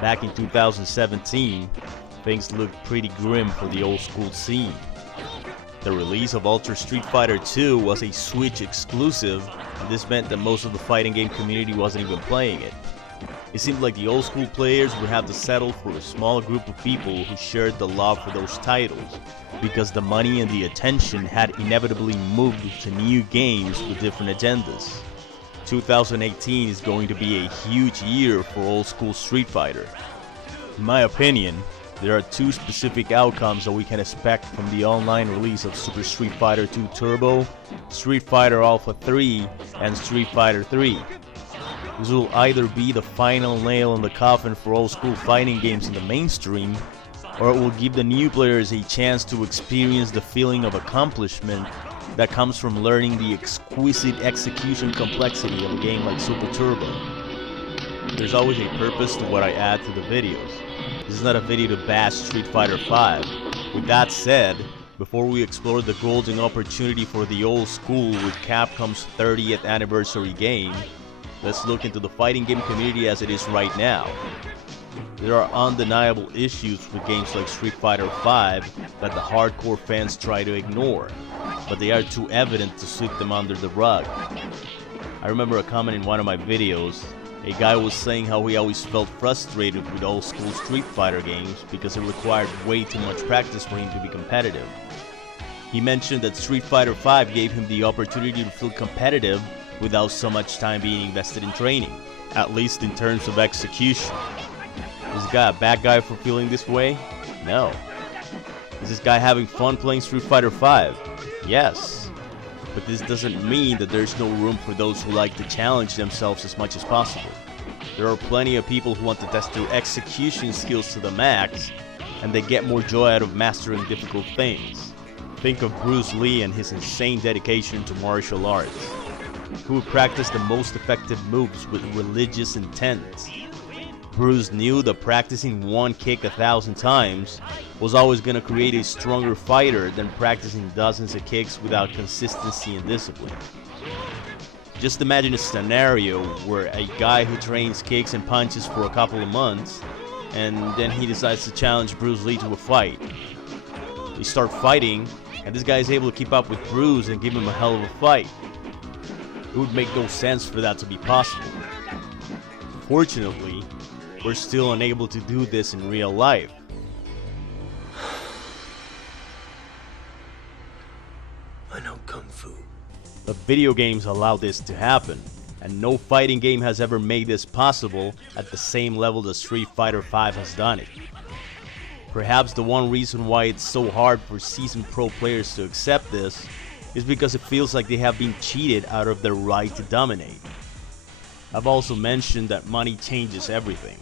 Back in 2017, things looked pretty grim for the old school scene. The release of Ultra Street Fighter 2 was a Switch exclusive, and this meant that most of the fighting game community wasn't even playing it. It seemed like the old school players would have to settle for a small group of people who shared the love for those titles, because the money and the attention had inevitably moved to new games with different agendas. 2018 is going to be a huge year for old school Street Fighter. In my opinion, there are two specific outcomes that we can expect from the online release of Super Street Fighter 2 Turbo, Street Fighter Alpha 3, and Street Fighter 3. This will either be the final nail in the coffin for old school fighting games in the mainstream, or it will give the new players a chance to experience the feeling of accomplishment that comes from learning the exquisite execution complexity of a game like Super Turbo. There's always a purpose to what I add to the videos. This is not a video to bash Street Fighter 5. With that said, before we explore the golden opportunity for the old school with Capcom's 30th anniversary game, let's look into the fighting game community as it is right now. There are undeniable issues with games like Street Fighter 5 that the hardcore fans try to ignore, but they are too evident to sweep them under the rug. I remember a comment in one of my videos. A guy was saying how he always felt frustrated with old school Street Fighter games because it required way too much practice for him to be competitive. He mentioned that Street Fighter 5 gave him the opportunity to feel competitive without so much time being invested in training, at least in terms of execution. Is this guy a bad guy for feeling this way? No. Is this guy having fun playing Street Fighter 5? Yes. But this doesn't mean that there's no room for those who like to challenge themselves as much as possible. There are plenty of people who want to test their execution skills to the max, and they get more joy out of mastering difficult things. Think of Bruce Lee and his insane dedication to martial arts, who would practice the most effective moves with religious intent. Bruce knew that practicing one kick 1,000 times was always going to create a stronger fighter than practicing dozens of kicks without consistency and discipline. Just imagine a scenario where a guy who trains kicks and punches for a couple of months, and then he decides to challenge Bruce Lee to a fight. They start fighting, and this guy is able to keep up with Bruce and give him a hell of a fight. It would make no sense for that to be possible. Fortunately, we're still unable to do this in real life. I know Kung Fu. But video games allow this to happen, and no fighting game has ever made this possible at the same level that Street Fighter 5 has done it. Perhaps the one reason why it's so hard for seasoned pro players to accept this is because it feels like they have been cheated out of their right to dominate. I've also mentioned that money changes everything.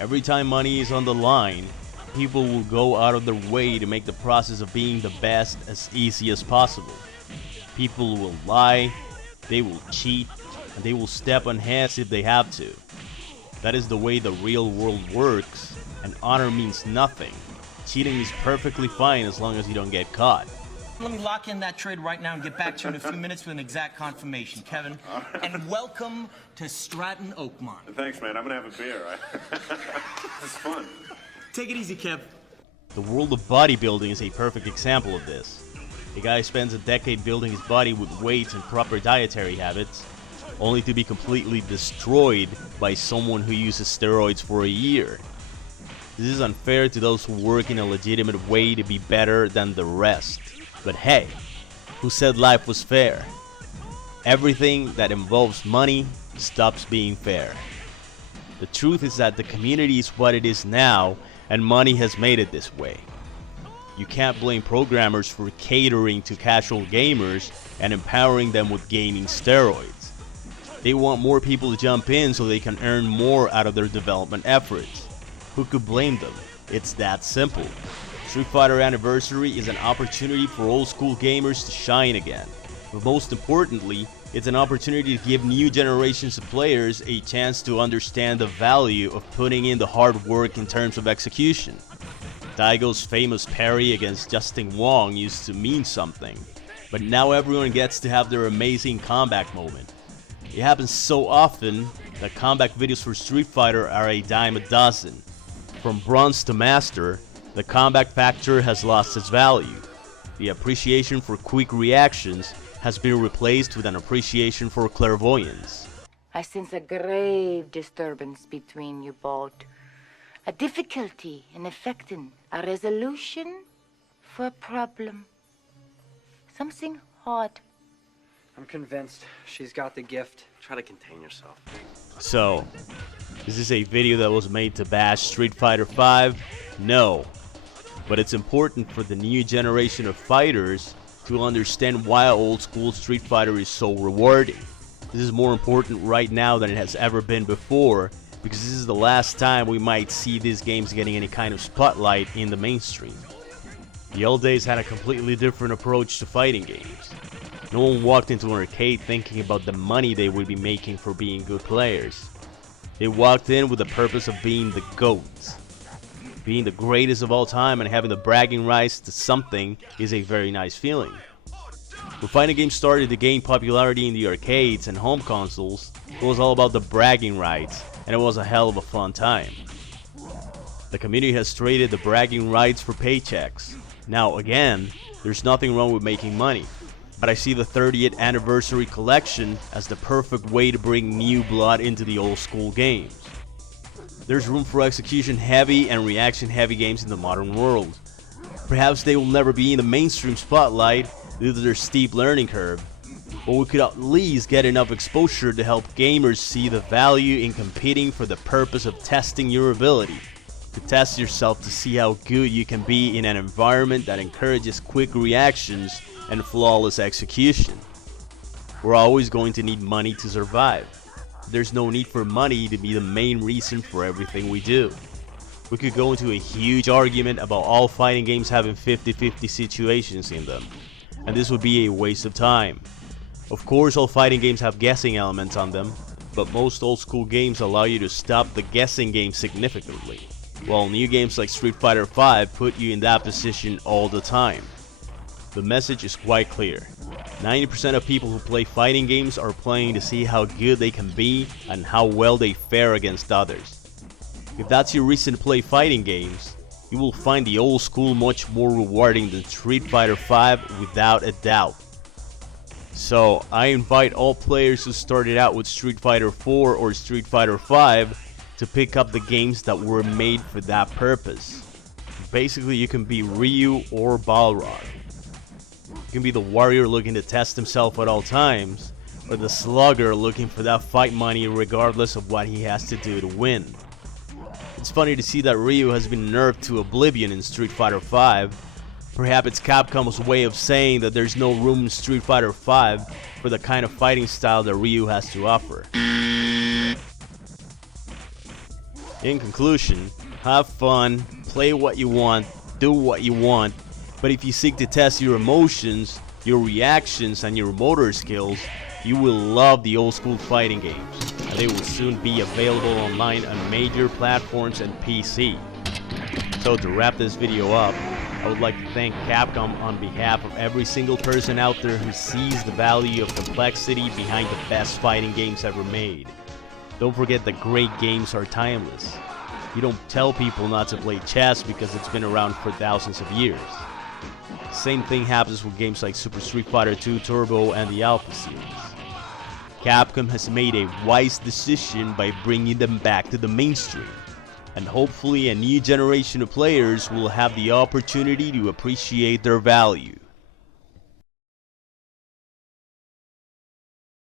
Every time money is on the line, people will go out of their way to make the process of being the best as easy as possible. People will lie, they will cheat, and they will step on heads if they have to. That is the way the real world works, and honor means nothing. Cheating is perfectly fine as long as you don't get caught. Let me lock in that trade right now and get back to you in a few minutes with an exact confirmation, Kevin. And welcome to Stratton Oakmont. Thanks, man. I'm gonna have a beer. It's fun. Take it easy, Kev. The world of bodybuilding is a perfect example of this. A guy spends a decade building his body with weights and proper dietary habits, only to be completely destroyed by someone who uses steroids for a year. This is unfair to those who work in a legitimate way to be better than the rest. But hey, who said life was fair? Everything that involves money stops being fair. The truth is that the community is what it is now, and money has made it this way. You can't blame programmers for catering to casual gamers and empowering them with gaming steroids. They want more people to jump in so they can earn more out of their development efforts. Who could blame them? It's that simple. Street Fighter Anniversary is an opportunity for old school gamers to shine again. But most importantly, it's an opportunity to give new generations of players a chance to understand the value of putting in the hard work in terms of execution. Daigo's famous parry against Justin Wong used to mean something, but now everyone gets to have their amazing comeback moment. It happens so often The comeback videos for Street Fighter are a dime a dozen. From bronze to master, the comeback factor has lost its value. The appreciation for quick reactions has been replaced with an appreciation for clairvoyance. I sense a grave disturbance between you both. A difficulty in effecting a resolution for a problem. Something hard. I'm convinced she's got the gift. Try to contain yourself. So, is this a video that was made to bash Street Fighter V? No. But it's important for the new generation of fighters to understand why old school Street Fighter is so rewarding. This is more important right now than it has ever been before, because this is the last time we might see these games getting any kind of spotlight in the mainstream. The old days had a completely different approach to fighting games. No one walked into an arcade thinking about the money they would be making for being good players. They walked in with the purpose of being the GOATs. Being the greatest of all time and having the bragging rights to something is a very nice feeling. When fighting games started to gain popularity in the arcades and home consoles, it was all about the bragging rights, and it was a hell of a fun time. The community has traded the bragging rights for paychecks. Now again, there's nothing wrong with making money, but I see the 30th anniversary collection as the perfect way to bring new blood into the old school games. There's room for execution heavy and reaction heavy games in the modern world. Perhaps they will never be in the mainstream spotlight due to their steep learning curve, but we could at least get enough exposure to help gamers see the value in competing for the purpose of testing your ability. To test yourself to see how good you can be in an environment that encourages quick reactions and flawless execution. We're always going to need money to survive. There's no need for money to be the main reason for everything we do. We could go into a huge argument about all fighting games having 50-50 situations in them, and this would be a waste of time. Of course, all fighting games have guessing elements on them, but most old school games allow you to stop the guessing game significantly, while new games like Street Fighter V put you in that position all the time. The message is quite clear. 90% of people who play fighting games are playing to see how good they can be and how well they fare against others. If that's your reason to play fighting games, you will find the old school much more rewarding than Street Fighter V without a doubt. So I invite all players who started out with Street Fighter 4 or Street Fighter V to pick up the games that were made for that purpose. Basically, you can be Ryu or Balrog. You can be the warrior looking to test himself at all times, or the slugger looking for that fight money regardless of what he has to do to win. It's funny to see that Ryu has been nerfed to oblivion in Street Fighter V. Perhaps it's Capcom's way of saying that there's no room in Street Fighter V for the kind of fighting style that Ryu has to offer. In conclusion, have fun, play what you want, do what you want, but if you seek to test your emotions, your reactions, and your motor skills, you will love the old school fighting games, and they will soon be available online on major platforms and PC. So to wrap this video up, I would like to thank Capcom on behalf of every single person out there who sees the value of complexity behind the best fighting games ever made. Don't forget that great games are timeless. You don't tell people not to play chess because it's been around for thousands of years. Same thing happens with games like Super Street Fighter 2 Turbo and the Alpha series. Capcom has made a wise decision by bringing them back to the mainstream, and hopefully a new generation of players will have the opportunity to appreciate their value.